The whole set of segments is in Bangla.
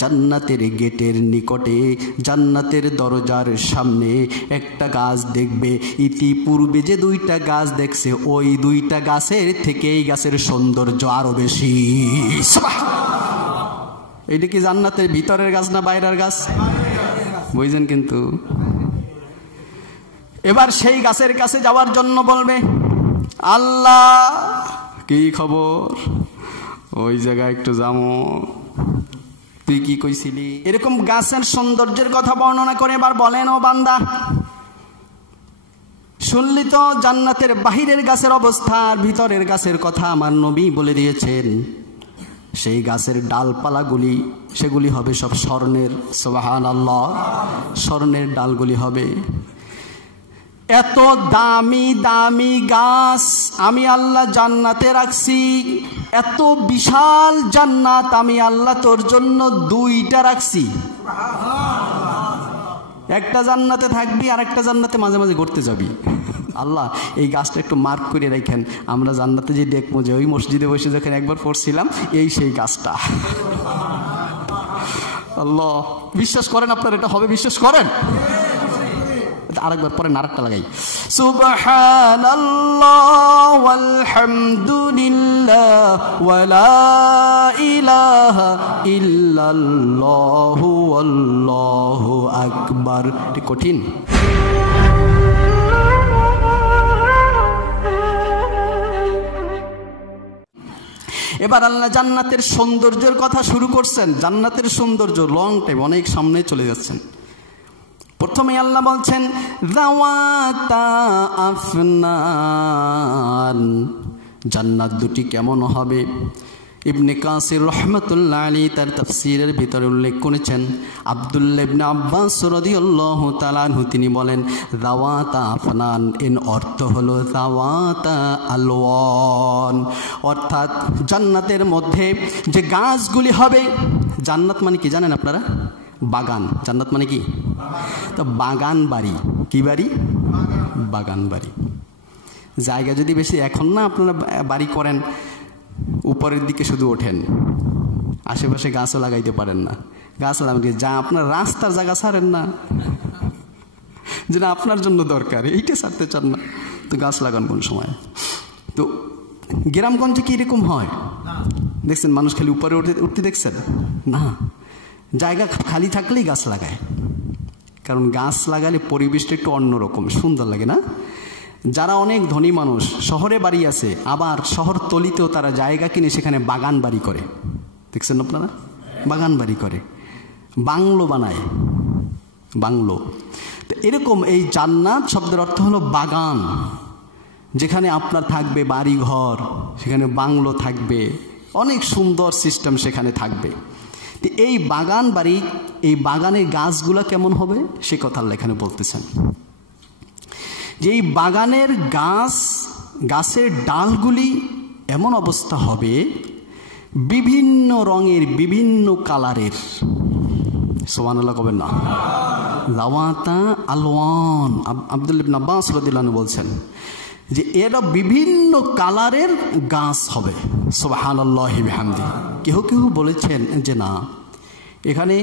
জান্নাতের গেটের নিকটে, জান্নাতের দরজার সামনে একটা গাছ দেখবে। ইতিপূর্বে যে দুইটা গাছ দেখছে ওই দুইটা গাছের থেকে এই গাছের সৌন্দর্য আরো বেশি। এইটা কি জান্নাতের ভিতরের গাছ না বাইরের গাছ? বুঝছেন কিন্তু। এবার সেই গাছের কাছে যাওয়ার জন্য বলবে, আল্লাহ কি খবর, ওই জায়গায় একটু যাবো, তুই কি কইছিলি? এরকম গাছের সৌন্দর্যের কথা বর্ণনা করে এবার বলেন, ও বান্দা শুনলি তো জান্নাতের বাহিরের গাছের অবস্থা, আর ভিতরের গাছের কথা আমার নবী বলে দিয়েছেন। সেই গাছের ডালপালাগুলি সেগুলি হবে সব স্বর্ণের। সুবহানাল্লাহ, স্বর্ণের ডালগুলি হবে। এত দামি দামি গাছ আমি আল্লাহ জান্নাতে রাখছি, এত বিশাল জান্নাত আমি আল্লাহ তোর জন্য দুইটা রাখছি। একটা জান্নাতে থাকবি আর একটা জান্নাতে মাঝে মাঝে ঘুরতে যাবি। আল্লাহ এই গাছটা একটু মার্ক করে রাখেন, আমরা জান্নাতে যে দেখবো যে ওই মসজিদে বসে যখন একবার পড়ছিলাম এই সেই গাছটা। আল্লাহ, বিশ্বাস করেন আপনারা এটা হবে? বিশ্বাস করেন? আরেকবার পরে নারাকটা লাগাই, সুবহানাল্লাহ ওয়ালহামদুলিল্লাহ ওয়ালা ইলাহা ইল্লাল্লাহু আল্লাহু আকবার। এটা কঠিন। এবার আল্লাহ জান্নাতের সৌন্দর্যের কথা শুরু করছেন। জান্নাতের সৌন্দর্য লং টাইম, অনেক সামনে চলে যাচ্ছেন। প্রথমে আল্লাহ বলছেন যাওয়াতা আফনান, জান্নাত দুটি কেমন হবে? ইবনে কাসির রহমাতুল্লাহ আলাইহি তার তাফসীরের ভিতরে উল্লেখ করেছেন, আব্দুল্লাহ ইবনে আব্বাস রাদিয়াল্লাহু তাআলা আনহু তিনি বলেন যাওয়াতা আফনান এর অর্থ হলো যাওয়াতা আলওয়ান, অর্থাৎ জান্নাতের মধ্যে যে গাছগুলি হবে। জান্নাত মানে কি জানেন আপনারা? বাগান। জান্নাত মানে কি? তো বাগান বাড়ি। কি বাড়ি? বাগান বাড়ি। জায়গা যদি বেশি, এখন না আপনারা বাড়ি করেন উপরের দিকে শুধু ওঠেন, আশেপাশে গাছও লাগাইতে পারেন না। গাছ লাগাবেন যা আপনার রাস্তার জায়গা ছাড়েন না, যেটা আপনার জন্য দরকার এইটা ছাড়তে চান না, তো গাছ লাগান কোন সময়। তো গ্রামগঞ্জে কি এরকম হয় দেখছেন? মানুষ খালি উপরে উঠতে দেখছেন না, জায়গা খালি থাকলেই গাছ লাগায়। কারণ গাছ লাগালে পরিবেশটা একটু অন্যরকম সুন্দর লাগে না? যারা অনেক ধনী মানুষ, শহরে বাড়ি আছে, আবার শহর তলিতেও তারা জায়গা কিনে সেখানে বাগান বাড়ি করে। দেখছেন আপনারা? বাগান বাড়ি করে, বাংলো বানায়, বাংলো। তো এরকম এই জান্নাত শব্দের অর্থ হলো বাগান, যেখানে আপনার থাকবে বাড়ি ঘর, সেখানে বাংলো থাকবে, অনেক সুন্দর সিস্টেম সেখানে থাকবে। তো এই বাগান বাড়ি, এই বাগানের গাছগুলো কেমন হবে সে কথা আল্লাহ এখানে বলতেছেন। যে এই বাগানের গাছের ডালগুলি এমন অবস্থা হবে, বিভিন্ন রঙের, বিভিন্ন কালারের। সুবহানাল্লাহ কবেন না? যাওয়াতা আলওয়ান। আব্দুল্লাহ ইবনে আব্বাস রাদিয়াল্লাহু আনহু বলছেন যে এরা বিভিন্ন কালারের গাছ হবে। সুবহানাল্লাহি বিহামদিহি। কেউ কেউ বলেছেন যে না, এখানে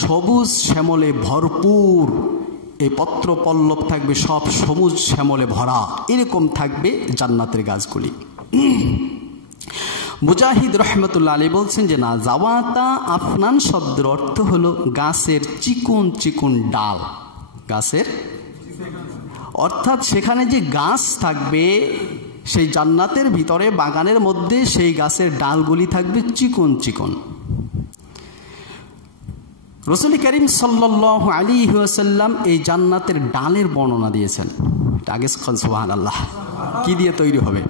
সবুজ শ্যামলে ভরপুর, এই পত্র পল্লব থাকবে, সব সবুজ শ্যামলে ভরা, এরকম থাকবে জান্নাতের গাছগুলি। মুজাহিদ রহমতুল্লাহ আলাইহি বলছেন যে না, যাওয়াতা আফনান শব্দের অর্থ হলো গাছের চিকন চিকন ডাল। গাছের অর্থাৎ সেখানে যে গাছ থাকবে সেই জান্নাতের ভিতরে বাগানের মধ্যে সেই গাছের ডালগুলি থাকবে চিকন চিকন। রাসূল করিম সাল্লাল্লাহু আলাইহি ওয়াসাল্লাম এই জান্নাতের ডালের বর্ণনা দিয়েছেন। আগে সুবহানাল্লাহ, কি দিয়ে তৈরি হবে?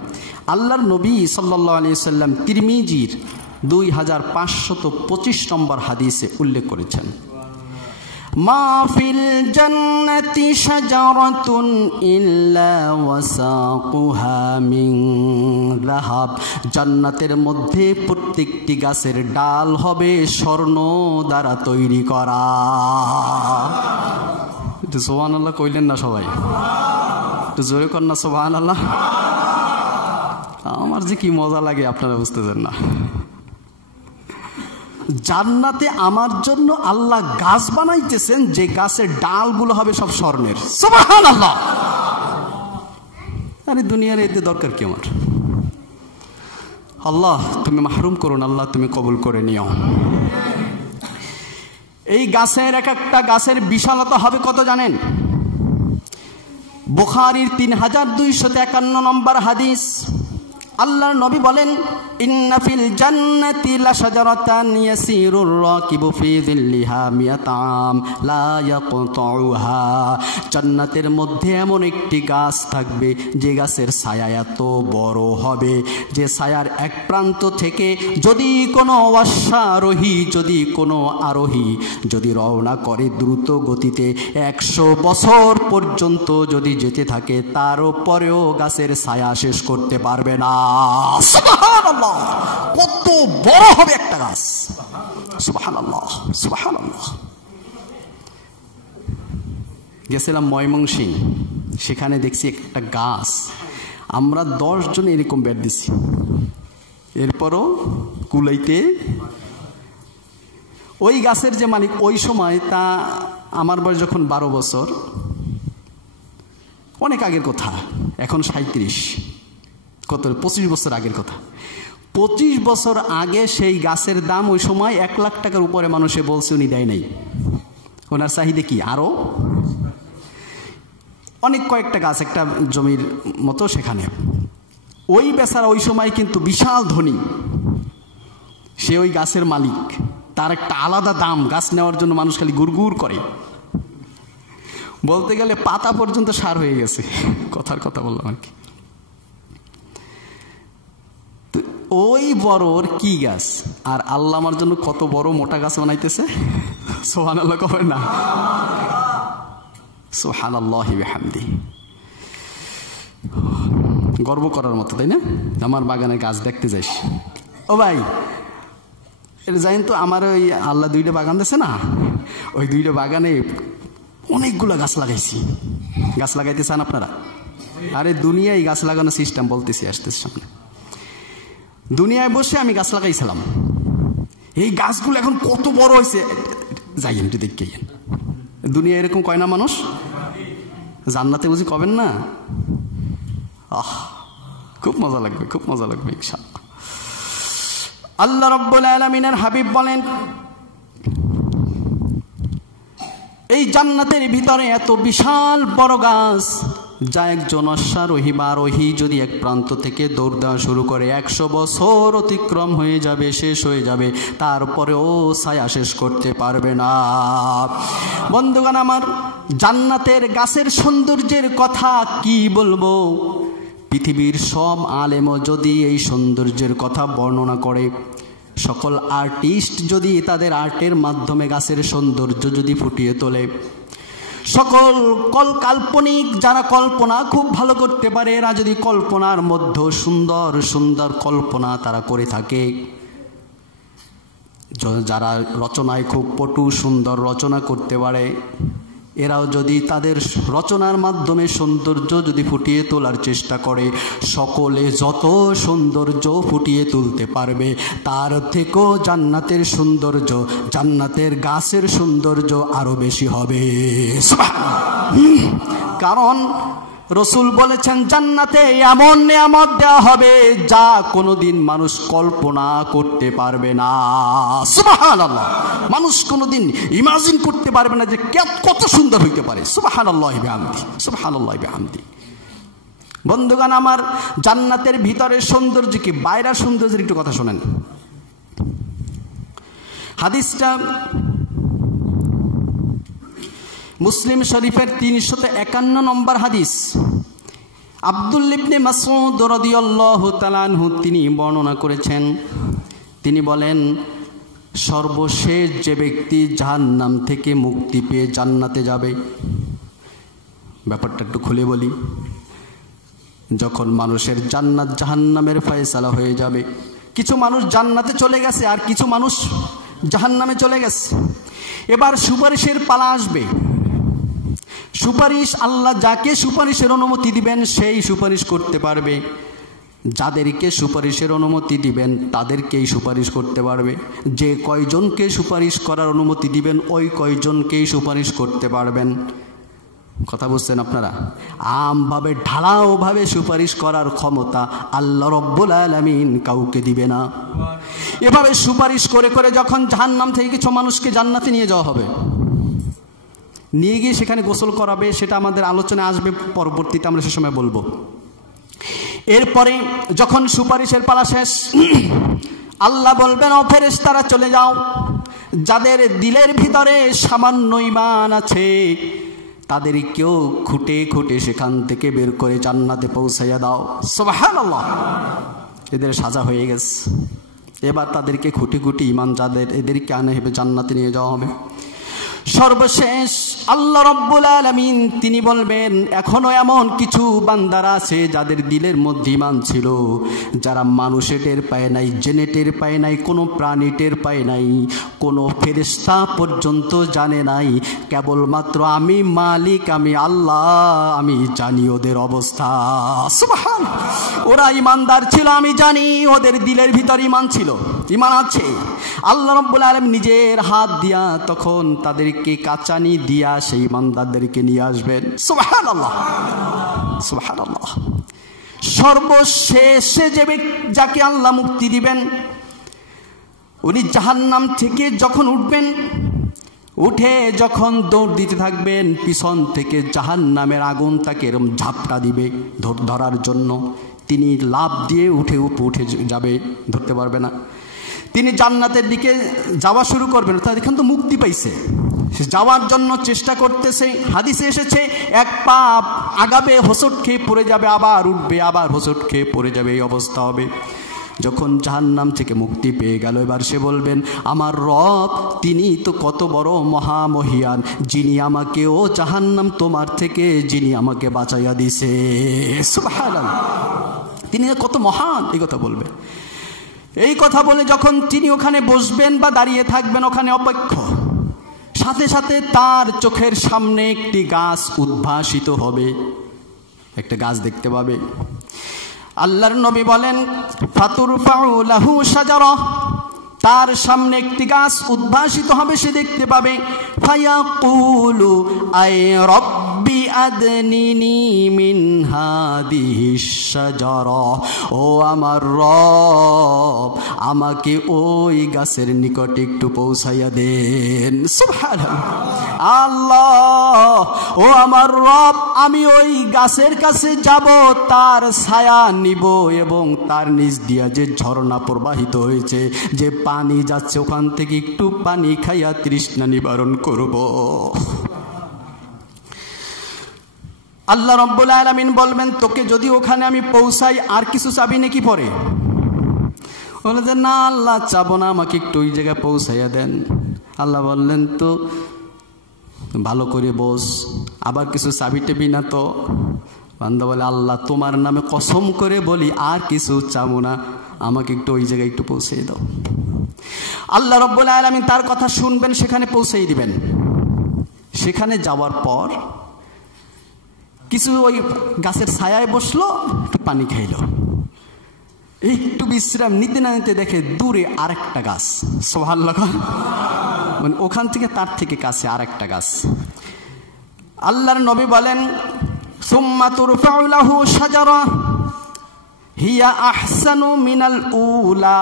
আল্লাহর নবী সাল্লাল্লাহু আলাইহি ওয়াসাল্লাম তিরমিজির 2525 নম্বর হাদিসে উল্লেখ করেছেন, মা ফিল জান্নাতি শাজারাতুন ইল্লা ওয়াসাকুহা মিন যাহাব, জান্নাতের মধ্যে প্রত্যেকটি গাছের ডাল হবে স্বর্ণ দ্বারা তৈরি করা। একটু সুবহানাল্লাহ কইলেন না সবাই? একটু জোরে কর না সুবহানাল্লাহ। আমার যে কি মজা লাগে আপনারা বুঝতেছেন না। জান্নাতে আমার জন্য আল্লাহ গাছ বানাইতেছেন, যে গাছের ডালগুলো হবে সব স্বর্ণের। সুবহানাল্লাহ। আরে দুনিয়ার এতে দরকার কি আমার? আল্লাহ তুমি মাহরুম করুন, আল্লাহ তুমি কবুল করে নিও। এই গাছের এক একটা গাছের বিশালতা হবে কত জানেন? বুখারীর 3253 নম্বর হাদিস, আল্লাহর নবী বলেন, ইন্না ফিল জান্নাতি লাশাজারাতান ইয়াসিরুর রাকিবু ফি যিল্লিহা মিয়াতা আম লা ইয়াকতাউহা। জান্নাতের মধ্যে এমন একটি গাছ থাকবে যে গাছের ছায়া এত বড় হবে যে ছায়ার এক প্রান্ত থেকে যদি কোনো অশ্বারোহী, যদি কোনো আরোহী যদি রওনা করে দ্রুত গতিতে 100 বছর পর্যন্ত যদি যেতে থাকে, তারপরেও গাছের ছায়া শেষ করতে পারবে না। সুবহানাল্লাহ, কত বড় হবে একটা গাছ! সুবহানাল্লাহ, সুবহানাল্লাহ। গেছিলাম ময়মনসিংহ, সেখানে দেখছি একটা গাছ, আমরা 10 জন এরকম বেড দিছি, এরপরও কুলাইতে। ওই গাছের যে মালিক ওই সময়, তা আমার বয়স যখন 12 বছর, অনেক আগের কথা, এখন 37, কত 25 বছর আগের কথা। 25 বছর আগে সেই গাছের দাম ওই সময় 1 লাখ টাকার উপরে মানুষে বলছে, উনি দেয় নাই। ওনার চাহিদা কি আরো অনেক, কয়েকটা গাছ একটা জমির মতো সেখানে। ওই বেচারা ওই সময় কিন্তু বিশাল ধনী, সে ওই গাছের মালিক, তার একটা আলাদা দাম, গাছ নেওয়ার জন্য মানুষ খালি গুড়গুড় করে, বলতে গেলে পাতা পর্যন্ত সার হয়ে গেছে। কথার কথা বললাম আর কি। ওই বড়র কি গাছ, আর আল্লাহ আমার জন্য কত বড় মোটা গাছ বানাইতেছে। সুবহানাল্লাহ কবে না? সুবহানাল্লাহি বিহামদি। গর্ব করার মতো, তাই না? আমার বাগানের গাছ দেখতে যাইস। ও ভাই, এটা জানেন তো, আমার ওই আল্লাহ 2টা বাগান দিয়েছে না, ওই 2টা বাগানে অনেকগুলো গাছ লাগাইছি। গাছ লাগাইতে চান আপনারা? আরে দুনিয়ায় গাছ লাগানোর সিস্টেম বলতেছি, আসতেছে সামনে। দুনিয়ায় বসে আমি গাছ লাগাইছিলাম, এই গাছগুলো এখন কত বড় হয়েছে, যাই একটু দেখে। দুনিয়া এরকম কয় না মানুষ? জান্নাতে বুঝি কবেন না? আহ, খুব মজা লাগবে, খুব মজা লাগবে ইনশাআল্লাহ। আল্লাহ রাব্বুল আলামিনের হাবিব বলেন, এই জান্নাতের ভিতরে এত বিশাল বড় গাছ, যা একজন অশ্বারোহী বা আরোহী যদি এক প্রান্ত থেকে দৌড় দেওয়া শুরু করে 100 বছর অতিক্রম হয়ে যাবে, শেষ হয়ে যাবে, তারপরেও ছায়া শেষ করতে পারবে না। বন্ধুগণ আমার, জান্নাতের গাছের সৌন্দর্যের কথা কি বলবো? পৃথিবীর সব আলেমও যদি এই সৌন্দর্যের কথা বর্ণনা করে, সকল আর্টিস্ট যদি তাদের আর্টের মাধ্যমে গাছের সৌন্দর্য যদি ফুটিয়ে তোলে, সকল কাল্পনিক যারা কল্পনা খুব ভালো করতে পারে, এরা যদি কল্পনার মধ্যে সুন্দর সুন্দর কল্পনা তারা করে থাকে, যারা রচনায় খুব পটু সুন্দর রচনা করতে পারে, এরাও যদি তাদের রচনার মাধ্যমে সৌন্দর্য যদি ফুটিয়ে তোলার চেষ্টা করে, সকলে যত সৌন্দর্য ফুটিয়ে তুলতে পারবে, তার থেকেও জান্নাতের সৌন্দর্য, জান্নাতের গাছের সৌন্দর্য আরো বেশি হবে। কারণ রসুল বলেছেন, জান্নাতে এমন নিয়ামত দেওয়া হবে যা কোনোদিন মানুষ কল্পনা করতে পারবে না। সুবহানাল্লাহ, মানুষ কোনোদিন ইমাজিন করতে পারবে না যে কত সুন্দর হইতে পারে। সুবহানাল্লাহি বিহামদি, সুবহানাল্লাহি বিহামদি। বন্ধুগণ আমার, জান্নাতের ভিতরের সৌন্দর্য কি, বাইরের সৌন্দর্যের একটু কথা শোনেন। হাদিসটা মুসলিম শরীফের 351 নম্বর হাদিস। আব্দুল্লাহ ইবনে মাসউদ রাদিয়াল্লাহু তাআলা আনহু তিনি বর্ণনা করেছেন, তিনি বলেন, সর্বশেষ যে ব্যক্তি জাহান্নাম থেকে মুক্তি পেয়ে জান্নাতে যাবে, ব্যাপারটা একটু খুলে বলি। যখন মানুষের জান্নাত জাহান্নামের ফয়সালা হয়ে যাবে, কিছু মানুষ জান্নাতে চলে গেছে আর কিছু মানুষ জাহান্নামে চলে গেছে, এবার সুপারিশের পালা আসবে। সুপারিশ, আল্লাহ যাকে সুপারিশের অনুমতি দিবেন সেই সুপারিশ করতে পারবে। যাদেরকে সুপারিশের অনুমতি দিবেন তাদেরকেই সুপারিশ করতে পারবে, যে কয়জনকে সুপারিশ করার অনুমতি দিবেন ওই কয়জনকেই সুপারিশ করতে পারবেন। কথা বুঝছেন আপনারা? আমভাবে ঢালাওভাবে সুপারিশ করার ক্ষমতা আল্লাহ রব্বুল আলামিন কাউকে দিবে না। এভাবে সুপারিশ করে করে যখন জাহান্নাম থেকে কিছু মানুষকে জান্নাতে নিয়ে যাওয়া হবে, নিয়ে গিয়ে সেখানে গোসল করাবে, সেটা আমাদের আলোচনায় আসবে, পরবর্তীতে আমরা সে সময় বলবো। এরপরে যখন সুপারিশের পালা শেষ, আল্লাহ বলবেন ও ফেরেশতারা চলে যাও, যাদের দিলের ভিতরে সামান্য ঈমান আছে তাদেরকেও খুঁটে খুঁটে সেখান থেকে বের করে জান্নাতে পৌঁছাইয়া দাও। সুবহানাল্লাহ, এদের সাজা হয়ে গেছে। এবার তাদেরকে খুঁটি খুঁটি ঈমান যাদের, এদেরকে আনে হবে জান্নাতে নিয়ে যাওয়া হবে। সর্বশেষ আল্লাহ রব্বুল আলামিন তিনি বলবেন এখনো এমন কিছু বান্দারা আছে যাদের দিলের মধ্যে ঈমান ছিল, যারা মানুষে টের পায় নাই, জেনে টের পায় নাই, কোনো প্রাণী টের পায় নাই, কোনো ফেরেশতা পর্যন্ত জানে নাই, কেবলমাত্র আমি মালিক, আমি আল্লাহ, আমি জানি ওদের অবস্থা। সুবহানাল্লাহ, ওরা ঈমানদার ছিল, আমি জানি ওদের দিলের ভিতর ঈমান ছিল, ঈমান আছে। আল্লাহ রব্বুল আলামিন নিজের হাত দিয়া তখন তাদেরকে কাচানি দিয়া সেই ইমানদারদেরকে নিয়ে আসবেন। সুবহানাল্লাহ, সুবহানাল্লাহ। সর্বশেষে যাকে আল্লাহ মুক্তি দিবেন, উনি জাহান্নাম থেকে যখন উঠবেন, উঠে যখন দৌড় দিতে থাকবেন, পিছন থেকে জাহান্নামের আগুন তাকে এরকম ঝাপটা দিবে ধরার জন্য। তিনি লাফ দিয়ে উঠে যাবে, ধরতে পারবে না। তিনি জান্নাতের দিকে যাওয়া শুরু করবেন, তার এখন তো মুক্তি পাইছে, যাওয়ার জন্য চেষ্টা করতেছে। হাদিসে এসেছে এক পা আগাবে, হোঁচট খেয়ে পড়ে যাবে, আবার উঠবে, আবার হোঁচট খেয়ে পড়ে যাবে, এই অবস্থা হবে। যখন জাহান্নাম থেকে মুক্তি পেয়ে গেল, এবার সে বলবেন আমার রব তিনি তো কত বড় মহামহিয়ান, যিনি আমাকে ও জাহান্নাম তোমার থেকে যিনি আমাকে বাঁচাইয়া দিছে। সুবহানাল্লাহ, তিনি কত মহান, এই কথা বলবে। এই কথা বলে যখন তিনি ওখানে বসবেন বা দাঁড়িয়ে থাকবেন ওখানে অপেক্ষ, সাথে সাথে তার চোখের সামনে একটি গাছ উদ্ভাসিত হবে, একটা গাছ দেখতে পাবে। আল্লাহর নবী বলেন ফাতুরফাউ লাহু শাজারা, তার সামনে একটি গাছ উদ্ভাসিত হবে, সে দেখতে পাবে। ফায়াকুলু আয় রব্বি আদনিনি মিন হাদিহিশ শাজারা, ও আমার রব আমাকে ওই গাছের নিকটে একটু পৌঁছাইয়া দেন। সুবহানাল্লাহ, আল্লাহ ও আমার রব আমি ওই গাছের কাছে যাব, তার ছায়া নিব এবং তার নিচ দিয়া যে ঝর্ণা প্রবাহিত হয়েছে, যে পানি যাচ্ছে, ওখান থেকে একটু পানি খাইয়া তৃষ্ণা নিবারণ করব। আল্লাহ রব্বুল আলামিন বলবেন তোকে যদি ওখানে আমি পৌঁছাই আর কিছু চাবি নাকি? পরে বলে যে না আল্লাহ চাবো না, আমাকে একটু ওই জায়গায় পৌঁছাইয়া দেন। আল্লাহ বললেন তো ভালো করে বস, আবার কিছু চাবি টেবি না তো? বান্দা বলে আল্লাহ তোমার নামে কসম করে বলি আর কিছু চাবো না, আমাকে একটু ওই জায়গায় একটু পৌঁছে দাও। আল্লাহ রব্বুল আলামিন তার কথা শুনবেন, সেখানে পৌঁছে দিবেন। সেখানে যাওয়ার পর কিছু ওই গাছের ছায়ায় বসলো, একটু পানি খাইলো, একটু বিশ্রাম নিতে না নিতে দেখে দূরে আরেকটা গাছ। সুবহানাল্লাহ, মানে ওখান থেকে তার থেকে কাছে আরেকটা গাছ। আল্লাহর নবী বলেন সুম্মা তুরফাউ লাহু শাজারা হিয়া আহসানু মিনাল উলা,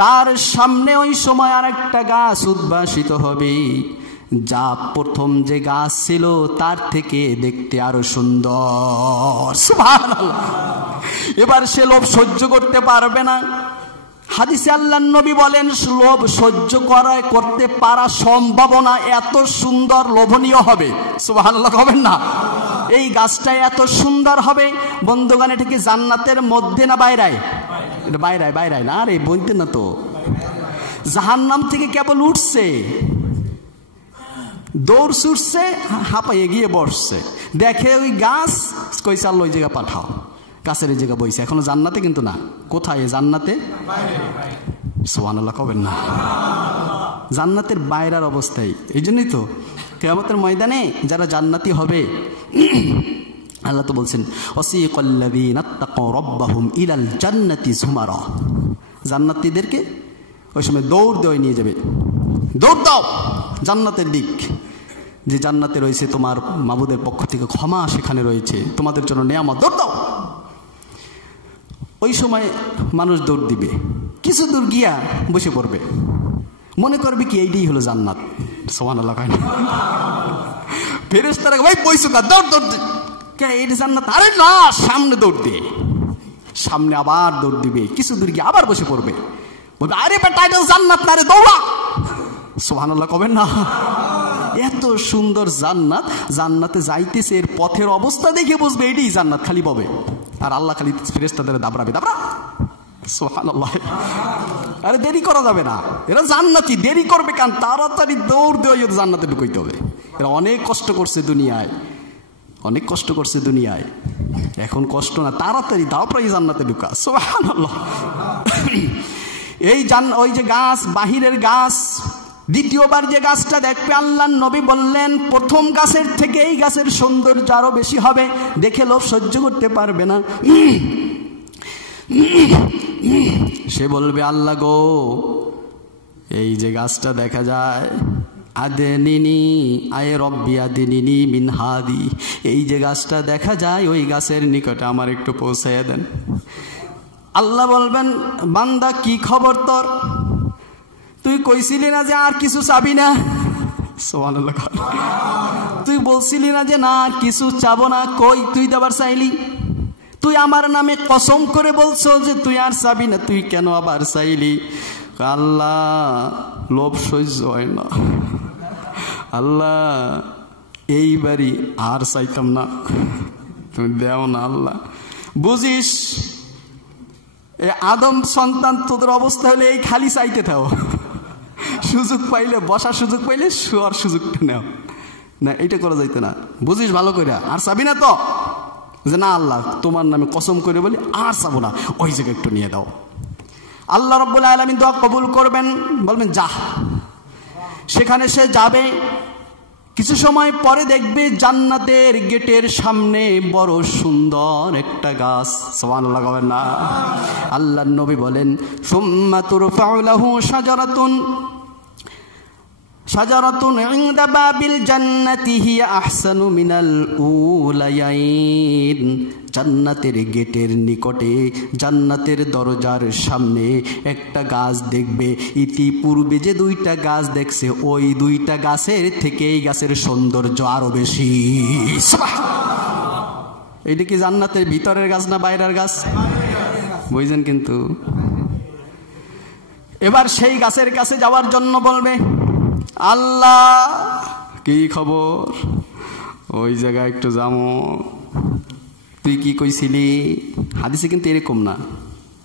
তার সামনে ওই সময় আরেকটা গাছ উদ্ভাসিত হবে, যা প্রথম যে গাছ ছিল তার থেকে দেখতে আরো সুন্দর। সুবহানাল্লাহ, এবার সে লোভ সহ্য করতে পারবে না। হাদিসে আল্লাহর নবী বলেন লোভ সহ্য করতে পারা সম্ভব না, এত সুন্দর লোভনীয় হবে। সুবহানাল্লাহ হবেন না? এই গাছটা এত সুন্দর হবে। বন্ধুগণ এটা কি জান্নাতের মধ্যে না বাইরায়? এটা বাইরায়, বাইরায় না, আরে বলতে না তো, জাহান্নাম থেকে কেবল উঠছে, দৌড় ছুটছে, হাঁপাইয়ে গিয়ে বসছে, দেখে ওই গাছ, কইছে আল্লাহ ওই জায়গা পাঠাও, গাছের এই জায়গা বইছে, এখনো জান্নাতে কিন্তু না। কোথায়? জান্নাতে। সুবহানাল্লাহ কবেন না? জান্নাতের বাইরের অবস্থায়। এই জন্যই তো কিয়ামতের ময়দানে যারা জান্নাতি হবে আল্লাহ তো বলছেন ওয়াসিকাল্লাযীনা তাকাউ রাব্বাহুম ইলাল জান্নাতি যুমারা, জান্নাতীদেরকে ওই সময় দৌড় দেওয়াই নিয়ে যাবে, দৌড় দাও জান্নাতের দিক, যে জান্নাতে রয়েছে তোমার মাবুদের পক্ষ থেকে ক্ষমা, সেখানে রয়েছে তোমাদের জন্য নিয়ামত, দৌড় দাও। ওই সময় মানুষ দৌড় দিবে, কিছু দূর গিয়া বসে পড়বে, মনে করবে কি এইটাই হলো জান্নাত। সুবহানাল্লাহ। ফেরেশতারা ভাই বইছো কা, দৌড় দৌড় কে এটা জান্নাত, আরে না, সামনে দৌড় দে, সামনে আবার দৌড় দিবে, কিছু দূর গিয়ে আবার বসে পড়বে, বলবে আরে বেটা এটা জান্নাত না রে, দৌড়া। সুবহানাল্লাহ কবেন না? এত সুন্দর জান্নাত, জান্নাতে যাইতেছে, এর পথের অবস্থা দেখে বুঝবে এটাই জান্নাত, খালি পাবে। আর আল্লাহ খালি ফেরেশতাদের দাবড়াবে, দাবড়া। সুবহানাল্লাহ। আরে দেরি করা যাবে না, এরা জান্নাতি, দেরি করবে কারণ তাড়াতাড়ি দৌড় দেওয়া জান্নাতে ঢুকাইতে হবে। এরা অনেক কষ্ট করছে দুনিয়ায়, অনেক কষ্ট করছে দুনিয়ায়, এখন কষ্ট না, তাড়াতাড়ি দাওড়াই জান্নাতে ঢুকা। সুবহানাল্লাহ। এই ওই যে গাছ, বাহিরের গাছ, দ্বিতীয়বার যে গাছটা দেখবে, আল্লাহর নবী বললেন প্রথম গাছের থেকে এই গাছের সৌন্দর্য আরো বেশি হবে, দেখে লোভ সহ্য করতে পারবে না। সে বলবে আল্লাহ গো, এই যে গাছটা দেখা যায়, আদেনিনি আয়ে রব্বি আদেনিনি মিন হাদি, এই যে গাছটা দেখা যায় ওই গাছের নিকটে আমার একটু পৌঁছাইয়া দেন। আল্লাহ বলবেন বান্দা কি খবর তোর, তুই কইছিলি না যে আর কিছু চাবি না? সুবহানাল্লাহ। তুই বলছিলি না যে না আর কিছু চাবো না, কই তুই আবার চাইলি? তুই আমার নামে কসম করে বলছো যে তুই আর চাবি না, তুই কেন আবার চাইলি? আল্লাহ লোভ সহ্য হয় না, আল্লাহ এইবারই আর চাইতাম না, তুমি দেও না আল্লাহ। বুঝিস এই আদম সন্তান তোদের অবস্থা হলে এই খালি চাইতে থাও, সুযোগ পাইলে, বসার সুযোগ পাইলে শোয়ার সুযোগটা নেও না, এটা করা যাইতে না। বুঝিস ভালো করে, আর চাবি না তো? যে না আল্লাহ তোমার নামে কসম করে বলি আর চাবো না, ওই জায়গায় একটু নিয়ে দাও। আল্লাহ রাব্বুল আলামিন দোয়া কবুল করবেন, বলবেন যা। সেখানে সে যাবে, কিছু সময় পরে দেখবে জান্নাতের গেটের সামনে বড় সুন্দর একটা গাছ। সুবহানাল্লাহ বলেন না? আল্লাহর নবী বলেন সুম্মা তুরফাউ লাহু শাজারাতুন শাজারাতুন ইনদা বাবিল জান্নাতি হিয়া আহসানু মিনাল উলায়াইন। জান্নাতের গেটের নিকটে, জান্নাতের দরজার সামনে একটা গাছ দেখবে, ইতিপূর্বে যে দুইটা গাছ দেখছে ওই দুইটা গাছের থেকে এই গাছের সৌন্দর্য আরো বেশি। এইটা কি জান্নাতের ভিতরের গাছ না বাইরের গাছ? বুঝছেন কিন্তু? এবার সেই গাছের কাছে যাওয়ার জন্য বলবে আল্লাহ কি খবর, ওই জায়গায় একটু যাবো, তুই কি কইছিলি? হাদিসে কিন্তু এরকম না,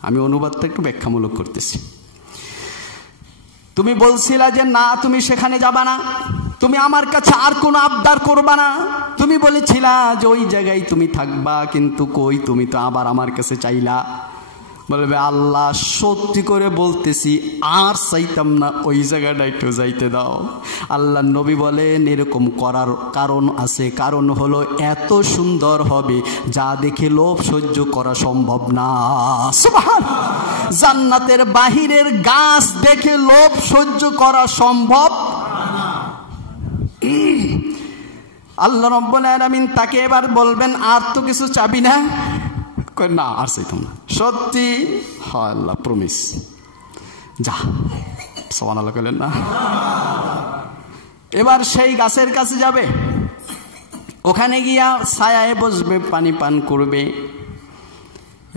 আমি অনুবাদটা একটু ব্যাখ্যামূলক করতেছি। তুমি বলছিলা যে না তুমি সেখানে যাবা না, তুমি আমার কাছে আর কোনো আবদার করবা না, তুমি বলেছিলা যে ওই জায়গায় তুমি থাকবা, কিন্তু কই তুমি তো আবার আমার কাছে চাইলা। বলবে আল্লাহ সত্যি করে বলতেছি আর চাইতাম না, ওই জায়গাটা একটু যাইতে দাও। আল্লাহ নবী বলেন এরকম করার কারণ আছে, কারণ হলো এত সুন্দর হবে যা দেখে লোভ সহ্য করা সম্ভব না। সুবহানাল্লাহ। জান্নাতের বাহিরের গাছ দেখে লোভ সহ্য করা সম্ভব না। আল্লাহ রাব্বুল আলামিন তাকে এবার বলবেন আর তো কিছু চাবি না? না আর চাইতাম না। সত্যি? হয় আল্লাহ প্রমিস, যা। সুবহানাল্লাহ বলেন না? এবার সেই গাছের কাছে যাবে, ওখানে গিয়া ছায়ায় বসবে, পানি পান করবে।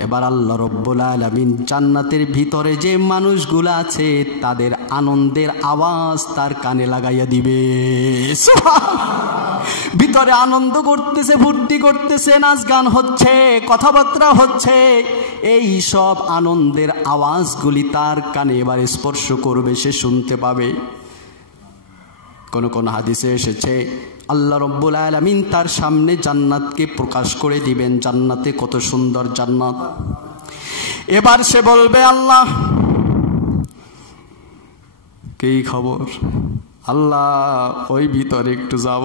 এবার আল্লাহ রাব্বুল আলামিন জান্নাতের ভিতরে যে মানুষগুলো আছে তাদের আনন্দের আওয়াজ তার কানে লাগাইয়া দিবে। ভিতরে আনন্দ করতেছে, ফুর্তি করতেছে, নাচ গান হচ্ছে, কথাবার্তা হচ্ছে, এই সব আনন্দের আওয়াজগুলি তার কানে এবার স্পর্শ করবে, সে শুনতে পাবে। কোন কোন হাদিসে এসেছে আল্লাহ রাব্বুল আলামিন তার সামনে জান্নাতকে প্রকাশ করে দিবেন, জান্নাতে কত সুন্দর জান্নাত। এবার সে বলবে আল্লাহ কি খবর? আল্লাহ ওই ভিতরে একটু যাব।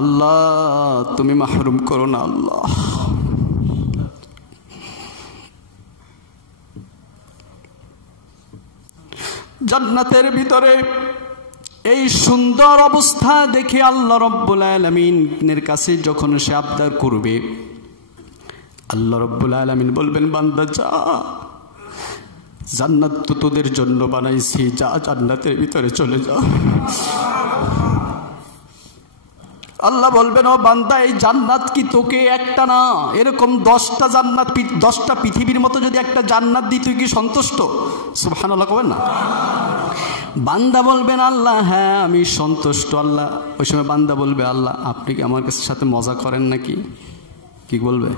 আল্লাহ তুমি মাহরুম করো না আল্লাহ। জান্নাতের ভিতরে এই সুন্দর অবস্থা দেখে আল্লাহ রাব্বুল আলামিনের কাছে যখন সে আবদার করবে, আল্লাহ রাব্বুল আলামিন বলবেন, বান্দা যা, জান্নাত তো তোদের জন্য বানাইছি, যা জান্নাতের ভিতরে চলে যা। আল্লাহ বলবেন, ও বান্দা, এই জান্নাত কি তোকে একটা না, এরকম 10টা জান্নাত, 10টা পৃথিবীর মতো যদি একটা জান্নাত দিই, তুই কি সন্তুষ্ট? সুবহানাল্লাহ কবেন না? বান্দা বলবেন, আল্লাহ হ্যাঁ আমি সন্তুষ্ট। আল্লাহ ওই সময় বান্দা বলবে, আল্লাহ আপনি কি আমার সাথে মজা করেন নাকি? কি বলবে?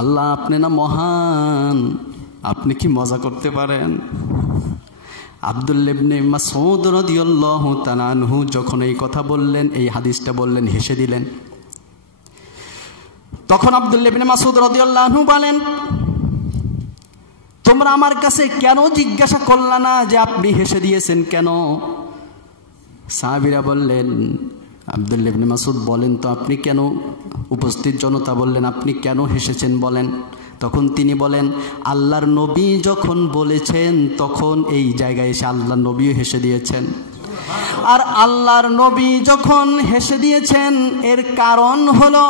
আল্লাহ আপনি না মহান, আপনি কি মজা করতে পারেন? আব্দুল্লাহ ইবনে মাসউদ রাদিয়াল্লাহু তাআলা আনহু যখন এই কথা বললেন, এই হাদিসটা বললেন, হেসে দিলেন। তখন আব্দুল্লাহ ইবনে মাসউদ রাদিয়াল্লাহু আনহু বলেন, তোমরা আমার কাছে কেন জিজ্ঞাসা করলা না যে আপনি হেসে দিয়েছেন কেন? সাহাবীরা বললেন, আব্দুল্লাহ ইবনে মাসউদ বলেন তো আপনি কেন? উপস্থিত জনতা বললেন, আপনি কেন হেসেছেন বলেন। তখন তিনি বলেন, আল্লাহর নবী যখন বলেছেন তখন এই জায়গায় এসে আল্লাহর নবীও হেসে দিয়েছেন। আর আল্লাহর নবী যখন হেসে দিয়েছেন এর কারণ হলো,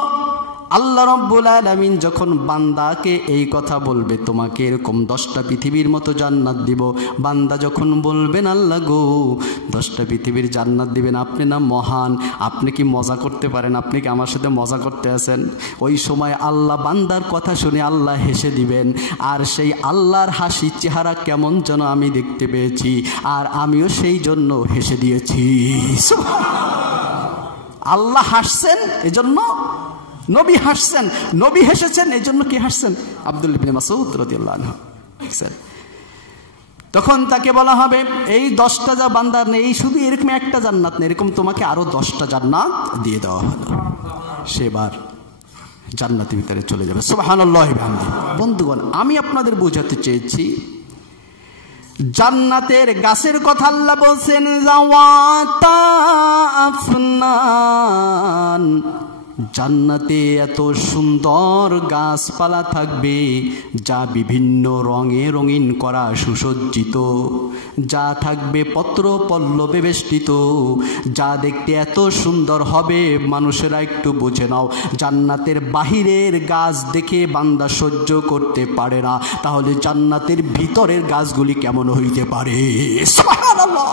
আল্লাহ রাব্বুল আলামিন যখন বান্দাকে এই কথা বলবে, তোমাকে এরকম 10টা পৃথিবীর মতো জান্নাত দিব, বান্দা যখন বলবেন, আল্লাহ গো 10টা পৃথিবীর জান্নাত দিবেন, আপনি না মহান, আপনি কি মজা করতে পারেন? আপনি কি আমার সাথে মজা করতে আছেন? ওই সময় আল্লাহ বান্দার কথা শুনে আল্লাহ হেসে দিবেন। আর সেই আল্লাহর হাসির চেহারা কেমন যেন আমি দেখতে পেয়েছি, আর আমিও সেই জন্য হেসে দিয়েছি। আল্লাহ হাসছেন এজন্য নবী হাসছেন, নবী হেসেছেন এই জন্য কি হাসছেন? আব্দুল্লাহ ইবনে মাসউদ রাদিয়াল্লাহু আনহু। তখন তাকে বলা হবে, এই 10টা যা বান্দার নেই, এই শুধু এরকম একটা জান্নাত নেই, এরকম তোমাকে আরো 10টা জান্নাত দিয়ে দেওয়া হলো। সেবার জান্নাতের ভিতরে চলে যাবে। সুবহানাল্লাহি ওয়া বিহামদিহি। বন্ধুগণ, আমি আপনাদের বোঝাতে চেয়েছি, জান্নাতের গাছের কথা আল্লাহ বলছেন, যাওয়াতা আফনান, জান্নাতে এত সুন্দর গাছপালা থাকবে যা বিভিন্ন রঙে রঙিন করা, সুসজ্জিত, যা থাকবে পত্র পল্লবে বেষ্টিত, যা দেখতে এত সুন্দর হবে মানুষেরা একটু বুঝে নাও, জান্নাতের বাহিরের গাছ দেখে বান্দা সহ্য করতে পারে না, তাহলে জান্নাতের ভিতরের গাছগুলি কেমন হইতে পারে? সুবহানাল্লাহ।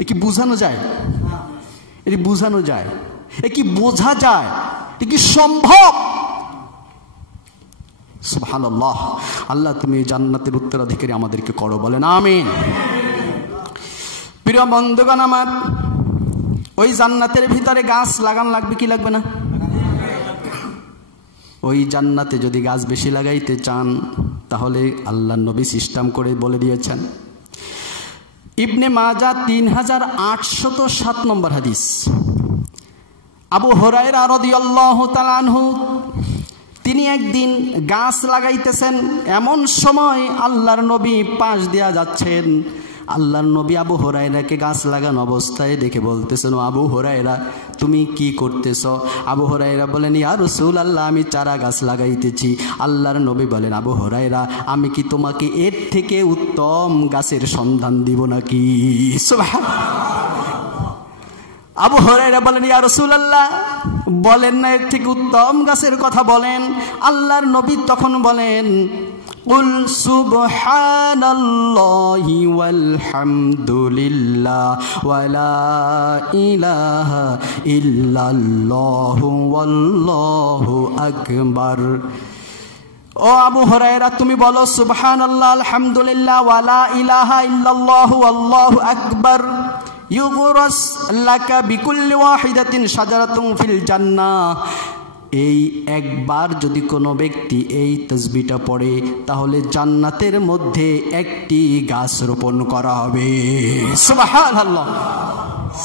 এ কি বোঝানো যায়? এটি বোঝানো যায়? এ কি বোঝা যায়? এ কি সম্ভব? সুবহানাল্লাহ। আল্লাহ তুমি জান্নাতের উত্তরাধিকারী আমাদেরকে করো, বলেন আমিন। প্রিয় বন্ধুগণ আমার, ওই জান্নাতের ভিতরে গাছ লাগান লাগবে কি লাগবে না? ওই জান্নাতে যদি গাছ বেশি লাগাইতে চান তাহলে আল্লাহর নবী সিস্টেম করে বলে দিয়েছেন। ইবনে মাজাহ 3807 নম্বর হাদিস। আবু হুরায়রা রাদিয়াল্লাহু তাআলা আনহু তিনি একদিন গাছ লাগাইতেছেন, এমন সময় আল্লাহর নবী পাশ দিয়া যাচ্ছেন। আল্লাহর নবী আবু হুরায়রাকে গাছ লাগানো অবস্থায় দেখে বলতেছেন, ও আবু হুরায়রা তুমি কি করতেছ? আবু হুরায়রা বলেন, ইয়া রাসূলুল্লাহ আমি চারা গাছ লাগাইতেছি। আল্লাহর নবী বলেন, আবু হুরায়রা আমি কি তোমাকে এর থেকে উত্তম গাছের সন্ধান দিব নাকি? সুবহানাল্লাহ। আবু হুরায়রা বলেন, ইয়া রাসূলুল্লাহ বলেন না এর থেকে উত্তম গাছের কথা বলেন। আল্লাহর নবী তখন বলেন, কুল সুবহানাল্লাহি ওয়াল হামদুলিল্লাহ ওয়া লা ইলাহা ইল্লাল্লাহু ওয়াল্লাহু আকবার। ও আবু হুরায়রা তুমি বলো সুবহানাল্লাহ, আলহামদুলিল্লাহ, ওয়া লা ইলাহা ইল্লাল্লাহু ওয়াল্লাহু আকবার। ইউগরাস লাকা বিকুল্লি ওয়াহিদাতিন শাজারাতুন ফিল জান্নাহ। এই একবার যদি কোনো ব্যক্তি এই তাসবিহটা পড়ে তাহলে জান্নাতের মধ্যে একটি গাছ রোপণ করা হবে। সুবহানাল্লাহ,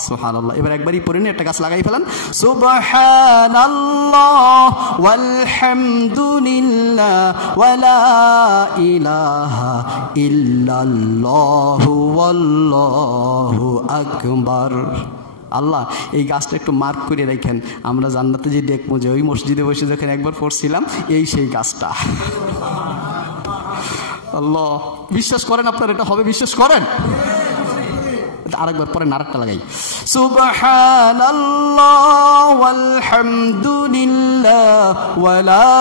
সুবহানাল্লাহ। এবার একবারই পড়ে নিয়ে একটা গাছ লাগাই ফেলেন। সুবহানাল্লাহ ওয়ালহামদুলিল্লাহ ওয়ালা ইলাহা ইল্লাল্লাহু ওয়াল্লাহু আকবার। আল্লাহ এই গাছটা একটু মার্ক করে রাখেন, আমরা জান্নাতে যে দেখবো যে ওই মসজিদে বসে যখন একবার পড়ছিলাম এই সেই গাছটা। আল্লাহ, বিশ্বাস করেন আপনার এটা হবে? বিশ্বাস করেন? আরেকবার পরে আরেকটা লাগাই। সুবহানাল্লাহ ওয়ালহামদুলিল্লাহ ওয়ালা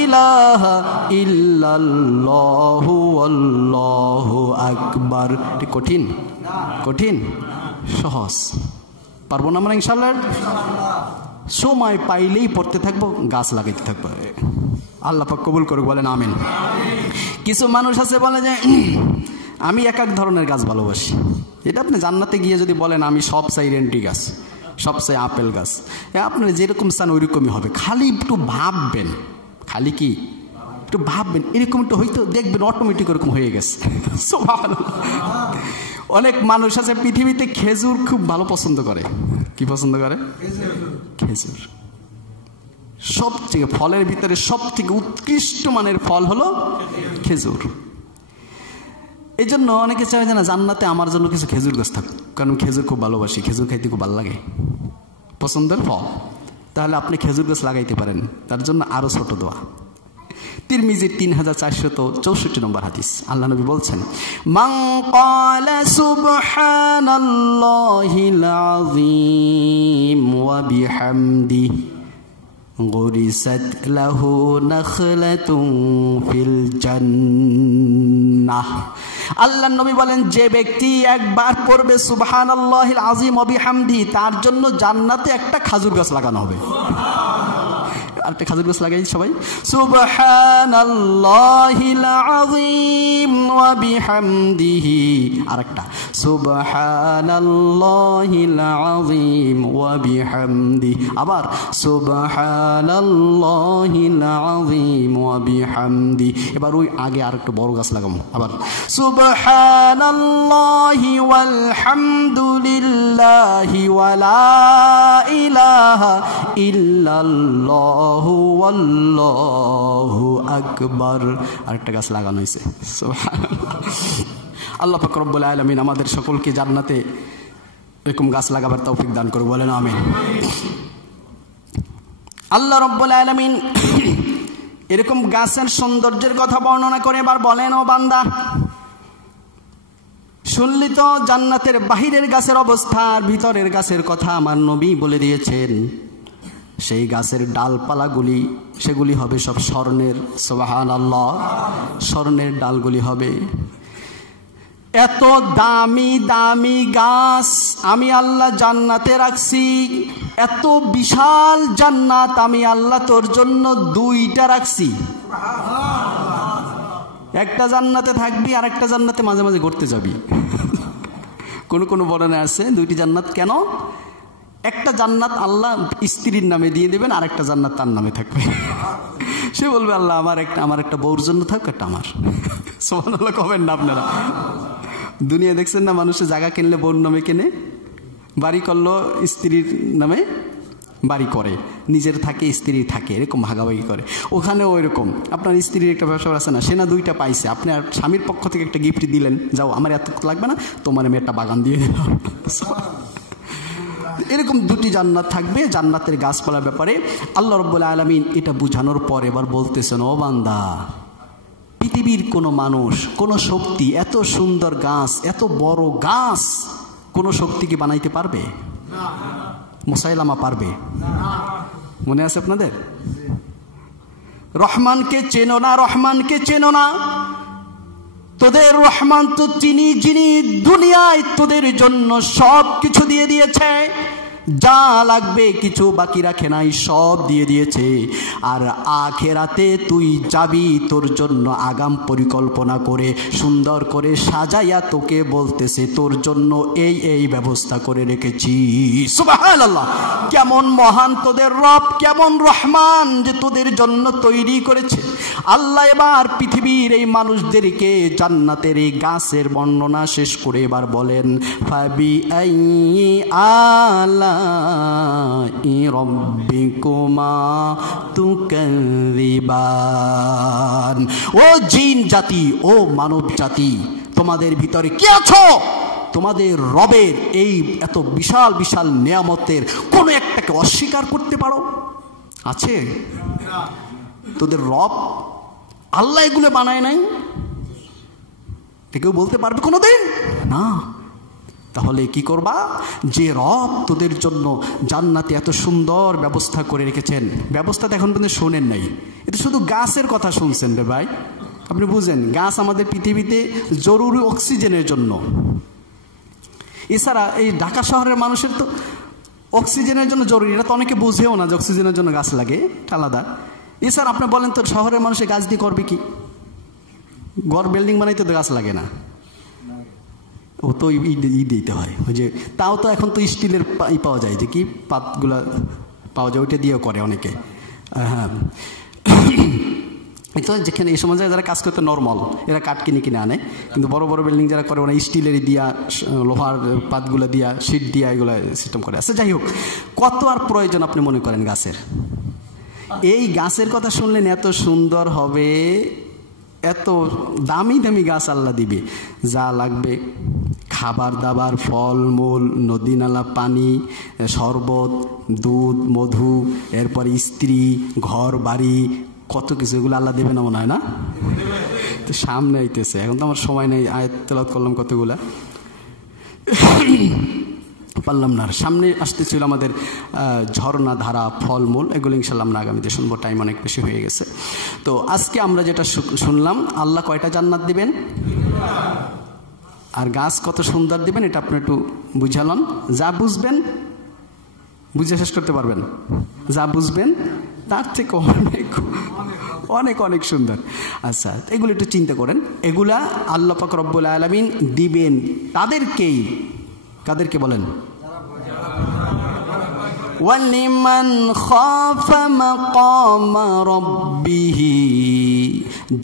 ইলাহা ইল্লাল্লাহু আল্লাহু আকবার। কঠিন? কঠিন? সহজ? পারবো না আমরা ইনশাআল্লাহ। সময় পাইলেই পড়তে থাকবো, গাছ লাগাইতে থাকবো। আল্লাহ পাক কবুল করুক, বলেন আমিন। কিছু মানুষ আছে বলে যে আমি এক এক ধরনের গাছ ভালোবাসি। এটা আপনি জান্নাতে গিয়ে যদি বলেন আমি সব চাই রেন্টি গাছ, সব চাই আপেল গাছ, আপনার যেরকম চান ওইরকমই হবে। খালি একটু ভাববেন, খালি কি একটু ভাববেন, এরকম একটু হয়তো দেখবেন অটোমেটিক ওরকম হয়ে গেছে। অনেক মানুষ আছে পৃথিবীতে খেজুর খুব ভালো পছন্দ করে। কি পছন্দ করে? খেজুর। সবথেকে ফলের ভিতরে সবথেকে উৎকৃষ্ট মানের ফল হলো খেজুর। এই জন্য অনেকে চায় যে না জান্নাতে আমার জন্য কিছু খেজুর গাছ থাকুক, কারণ খেজুর খুব ভালোবাসি, খেজুর খাইতে খুব ভালো লাগে, পছন্দের ফল। তাহলে আপনি খেজুর গাছ লাগাইতে পারেন। তার জন্য আরো ছোট দোয়া, তিরমিজির 3464 নম্বর হাদিস, আল্লাহ নবী বলছেন, মান ক্বালা সুবহানাল্লাহিল আযীম ওয়া বিহামদিহি গুরিসাত লাহু নাখলাতুন ফিল জান্নাহ। আল্লাহ নবী বলেন, যে ব্যক্তি একবার পড়বে সুবহানাল্লাহিল আযীম ওয়া বিহামদিহি, তার জন্য জান্নাতে একটা খেজুর গাছ লাগানো হবে। আরেকটা খেজুর গাছ লাগাই সবাই। সুবহানাল্লাহিল আযীম ওয়া বিহামদিহি, আরেকটা সুবহানাল্লাহিল আযীম ওয়া বিহামদিহি, আবার সুবহানাল্লাহিল আযীম ওয়া বিহামদিহি। এবার ওই আগে আরেকটা বড় গাছ লাগাবো। আবার সুবহানাল্লাহি ওয়াল হামদুলিল্লাহি ওয়ালা ইলাহা ইল্লাল্লাহু আল্লাহু আকবার। আরেকটা গাছ লাগানো হয়েছে। আল্লাহ পাক রব্বুল আলামিন আমাদের সকলকে জান্নাতে এরকম গাছ লাগাবার তৌফিক দান করুন, বলেন আমিন। আল্লাহ রব্বুল আলামিন এরকম গাছের সৌন্দর্যের কথা বর্ণনা করে এবার বলেন, ও বান্দা শুনলি তো জান্নাতের বাহিরের গাছের অবস্থা, আর ভিতরের গাছের কথা আমার নবী বলে দিয়েছেন। সেই গাছের ডালপালাগুলি সেগুলি হবে সব স্বর্ণের। সুবহানাল্লাহ, স্বর্ণের ডালগুলি হবে। এত দামি দামি গাছ আমি আল্লাহ জান্নাতে রাখছি, এত বিশাল জান্নাত আমি আল্লাহ তোর জন্য দুইটা রাখছি। একটা জান্নাতে থাকবি আর একটা জান্নাতে মাঝে মাঝে ঘুরতে যাবি। কোন কোন বর্ণনা আছে দুইটি জান্নাত কেন? একটা জান্নাত আল্লাহ স্ত্রীর নামে দিয়ে দেবেন, আর একটা জান্নাত তার নামে থাকবে। সে বলবে আল্লাহ আমার একটা বউর জন্য থাক, একটা আমার। সুবহানাল্লাহ কবেন না আপনারা? দুনিয়া দেখছেন না, মানুষের জায়গা কিনলে বউর নামে কেনে, বাড়ি করলো স্ত্রীর নামে বাড়ি করে, নিজের থাকে স্ত্রীর থাকে, এরকম ভাগাভাগি করে। ওখানেও ওই রকম আপনার স্ত্রীর একটা ব্যবসা আছে না, সে না দুইটা পাইছে, আপনি আর স্বামীর পক্ষ থেকে একটা গিফট দিলেন, যাও আমার এত লাগবে না, তোমার আমি একটা বাগান দিয়ে দিলাম। এরকম দুটি জান্নাত থাকবে। জান্নাতের গাছপালার ব্যাপারে আল্লাহ রাব্বুল আলামিন এটা বুঝানোর পর এবার বলতেছেন, ও বান্দা পৃথিবীর কোনো মানুষ, কোনো শক্তি এত সুন্দর গাছ, এত বড় গাছ কোনো শক্তিকে বানাইতে পারবে? মুসাইলামা পারবে? মনে আছে আপনাদের? রহমানকে চেনো না, রহমানকে চেনো না, তোদের রহমান তো তিনি যিনি দুনিয়ায় তোদের জন্য সব কিছু দিয়ে দিয়েছে। যা লাগবে কিছু বাকি রাখে নাই, সব দিয়ে দিয়েছে। আর আখেরাতে তুই যাবি, তোর জন্য আগাম পরিকল্পনা করে সুন্দর করে সাজাইয়া তোকে বলতেছে তোর জন্য এই এই ব্যবস্থা করে রেখেছি। সুবহানাল্লাহ, কেমন মহান তোদের রব, কেমন রহমান যে তোদের জন্য তৈরি করেছে। আল্লাহ এবার পৃথিবীর এই মানুষদেরকে জান্নাতের এই গাছের বর্ণনা শেষ করে এবার বলেন, ফাবি আইয়ি আলাই রাব্বিকুমা তুকাযিবান। ও জিন জাতি, ও মানব জাতি, তোমাদের ভিতরে কি আছো? তোমাদের রবের এই এত বিশাল বিশাল নিয়ামতের কোন একটাকে অস্বীকার করতে পারো? আছে? তোদের রব আল্লাহ এগুলো বানায় নাই, কেউ বলতে পারবে কোনোদিন? না। তাহলে কি করবা? যে রব তোদের জন্য জান্নাতে এত সুন্দর ব্যবস্থা করে রেখেছেন, ব্যবস্থাটা এখন পর্যন্ত শোনেন নাই, এটা শুধু গাছের কথা শুনছেন রে ভাই। আপনি বুঝেন, গাছ আমাদের পৃথিবীতে জরুরি অক্সিজেনের জন্য। এছাড়া এই ঢাকা শহরের মানুষের তো অক্সিজেনের জন্য জরুরি, এটা তো অনেকে বুঝেও না যে অক্সিজেনের জন্য গাছ লাগে, আলাদা। এছাড়া আপনি বলেন তো শহরের মানুষের গাছ দিয়ে করবে কি? ঘর বিল্ডিং বানাইতে তো গাছ লাগে না, ও তো দিতে হয় ওই যে, তাও তো এখন তো স্টিলের পাওয়া যায়, যে কি পাতগুলা পাওয়া যায়, ওইটা দিয়েও করে অনেকে। হ্যাঁ, যেখানে এই সময় যারা কাজ করতে নর্মাল, এরা কাঠ কিনে কিনে আনে, কিন্তু বড় বড় বিল্ডিং যারা করে ওরা স্টিলের দিয়া, লোহার পাতগুলো দিয়া, শিট দিয়া এগুলো সিস্টেম করে। আচ্ছা, যাই হোক, কত আর প্রয়োজন আপনি মনে করেন গাছের? এই গাছের কথা শুনলেন এত সুন্দর হবে, এত দামি দামি গাছ আল্লাহ দিবে, যা লাগবে খাবার দাবার, ফল মূল, নদী নালা পানি, শরবত, দুধ, মধু, এরপর স্ত্রী, ঘর বাড়ি, কত কিছু, এগুলো আল্লাহ দেবে না মনে হয়? না, তো সামনে আইতেছে, এখন তো আমার সময় নেই, আয়াত তেলাওয়াত করলাম কতগুলা, পারলাম না। সামনে আসতেছিল আমাদের ঝর্ণা ধারা, ফলমূল, এগুলো ইনশাল্লাহ আমরা আগামীতে শুনবো, টাইম অনেক বেশি হয়ে গেছে। তো আজকে আমরা যেটা শুনলাম, আল্লাহ কয়টা জান্নাত দিবেন আর গাছ কত সুন্দর দিবেন, এটা আপনি একটু বুঝালেন। যা বুঝবেন বুঝে শেষ করতে পারবেন, যা বুঝবেন তার থেকে অনেক অনেক অনেক সুন্দর। আচ্ছা, এগুলো একটু চিন্তা করেন, এগুলা আল্লাহ পাক রব্বুল আলামিন দিবেন তাদেরকেই। কাদেরকে বলেন? ওয়ালিমান খাফা মাকামা রাব্বিহি,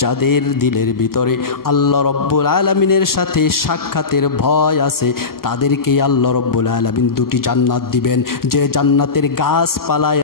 যাদের দিলের ভিতরে আল্লাহ রব্বুল আলামিনের সাথে সাক্ষাতের ভয় আছে, তাদেরকে আল্লাহ রব্বুল আলামিন দুটি জান্নাত দিবেন, যে জান্নাতের গাছপালায়